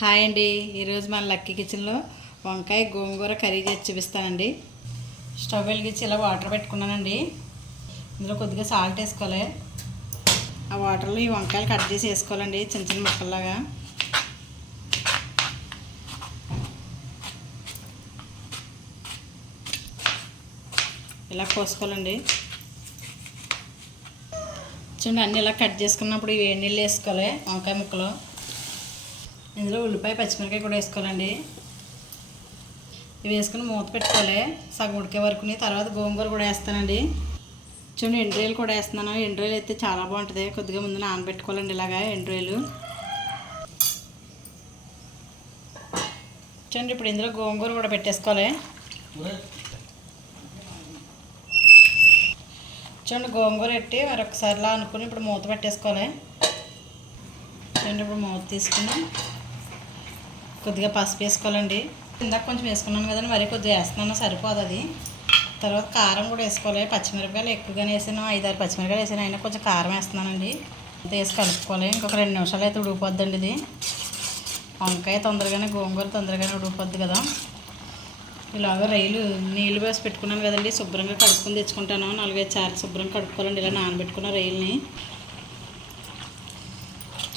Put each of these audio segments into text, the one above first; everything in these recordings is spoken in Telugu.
హాయ్ అండి. ఈరోజు మన లక్కీ కిచెన్లో వంకాయ గోంగూర కర్రీ చేసి చూపిస్తానండి. స్టవ్ వెలిగించి ఇలా వాటర్ పెట్టుకున్నానండి. ఇందులో కొద్దిగా సాల్ట్ వేసుకోవాలి. ఆ వాటర్లో ఈ వంకాయలు కట్ చేసి వేసుకోవాలండి చిన్న చిన్న ముక్కల్లాగా. ఇలా కోసుకోవాలండి. చూడండి అన్నీ ఇలా కట్ చేసుకున్నప్పుడు ఇవి నీళ్ళు వేసుకోవాలి వంకాయ ముక్కలు. ఇందులో ఉల్లిపాయ పచ్చిమిరకాయ కూడా వేసుకోవాలండి. ఇవి వేసుకుని మూత పెట్టుకోవాలి. సగం ఉడికే వరకుని తర్వాత గోంగూర కూడా వేస్తానండి. చూడండి ఎండ్రాయిలు కూడా వేస్తున్నాను. ఎండ్రాయిలు అయితే చాలా బాగుంటుంది. కొద్దిగా ముందు నానబెట్టుకోవాలండి ఇలాగా ఎండ్రాయిలు. చూడండి ఇప్పుడు ఇందులో గోంగూర కూడా పెట్టేసుకోవాలి. చూడండి గోంగూర పెట్టి మరొకసారిలా అనుకుని ఇప్పుడు మూత పెట్టేసుకోవాలి. చూడండి ఇప్పుడు మూత తీసుకుని కొద్దిగా పసుపు వేసుకోవాలండి. ఇందాక కొంచెం వేసుకున్నాను కదండి మరి కొద్దిగా వేస్తున్నాను సరిపోదు అది. తర్వాత కారం కూడా వేసుకోవాలి. పచ్చిమిరపకాయలు ఎక్కువగానే వేసాను ఐదారు పచ్చిమిరపకాయలు వేసాను అయినా కొంచెం కారం వేస్తున్నానండి. అంత వేసి కలుపుకోవాలి. ఇంకొక రెండు నిమిషాలు అయితే ఉడికిపోద్దండి ఇది. వంకాయ తొందరగానే గోంగూర తొందరగానే ఉడికిపోద్ది కదా. ఇలాగ రైలు నీళ్ళు వేసి పెట్టుకున్నాను కదండి శుభ్రంగా కడుక్కొని తెచ్చుకుంటాను. నాలుగైదు చార్లు శుభ్రంగా కడుక్కోవాలండి ఇలా నానబెట్టుకున్న రైల్ని.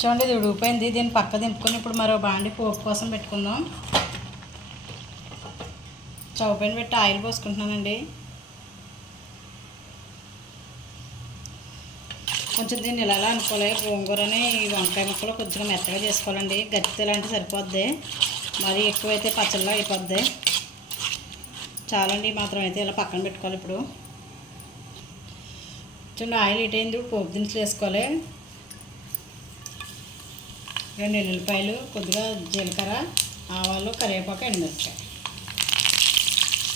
చూడండి ఇది ఉడిగిపోయింది దీన్ని పక్క దింపుకొని ఇప్పుడు మరో బాండి పోపు కోసం పెట్టుకుందాం. స్టవ్ పైన పెట్టి ఆయిల్ పోసుకుంటున్నానండి. కొంచెం దీన్ని ఇలా అనుకోలే గోంగూరని ఈ వంకాయ ముక్కలు కొద్దిగా మెత్తగా చేసుకోవాలండి. గట్టి లాంటి సరిపోద్ది. మరీ ఎక్కువైతే పచ్చళ్ళలో అయిపోద్ది. చాలండి మాత్రం అయితే ఇలా పక్కన పెట్టుకోవాలి ఇప్పుడు. చూడండి ఆయిల్ హీట్ అయింది. పోపు దినుసులు వేసుకోవాలి. రెండు ఎల్లుల్లిపాయలు కొద్దిగా జీలకర్ర ఆవాలు కరివేపాకు ఎండుమిరపకాయ.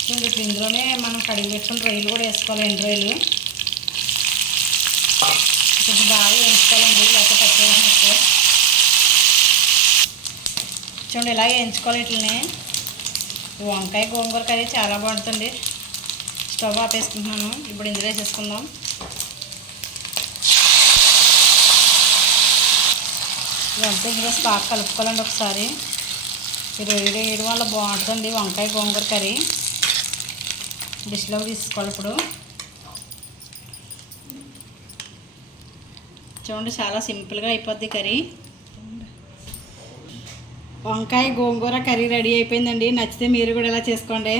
చూడండి ఇప్పుడు ఇందులోనే మనం కడిగి పెట్టుకుని రొయ్యలు కూడా వేసుకోవాలి ఎండు రొయ్యలు. కొంచెం బాగా వేయించుకోవాలండి లేకపోతే పచ్చివేసినట్టు చూడండి ఇలా వేయించుకోవాలి ఇట్లనే. వంకాయ గోంగూర కర్రీ చాలా బాగుంటుంది స్టవ్ ఆపేసుకుంటున్నాను ఇప్పుడు ఇందులో వేసేసుకుందాం. ఇదంతా ఇందులో స్టాక్ కలుపుకోవాలండి ఒకసారి. ఈ వేయడం వల్ల బాగుంటుందండి. వంకాయ గోంగూర కర్రీ. డిష్లో తీసుకోవాలి ఇప్పుడు. చూడండి చాలా సింపుల్గా అయిపోద్ది కర్రీ. వంకాయ గోంగూర కర్రీ రెడీ అయిపోయిందండి. నచ్చితే మీరు కూడా ఇలా చేసుకోండి.